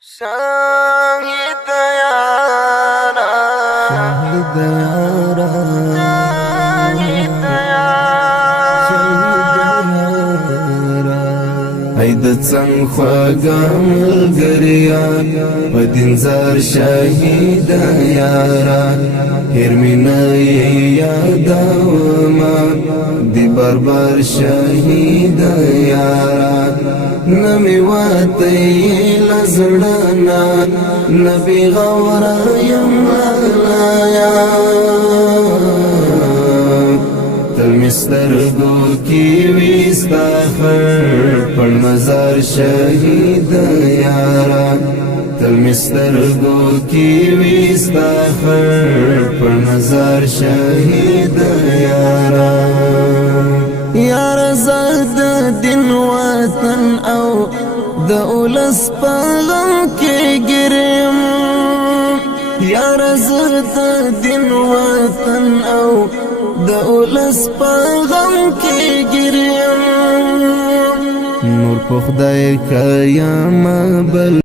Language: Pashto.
شاهد یارا شاهد یارا شاهد یارا اید څنګه خواږه ملګریا په دینزار شاهد یارا هر مینه یادوما دی بربر شاهد یارا نمی واتی لزڑنا نبی غورا یمایا تل مسترگو کی ویستا خر پر مزار شہید یارا تل مسترگو کی ویستا خر پر مزار شہید یارا یار زاد دین وطن او د اولس پغم کې ګرم یار زاد دین وطن او د اولس پغم کې ګرم نور په خدای قیام بل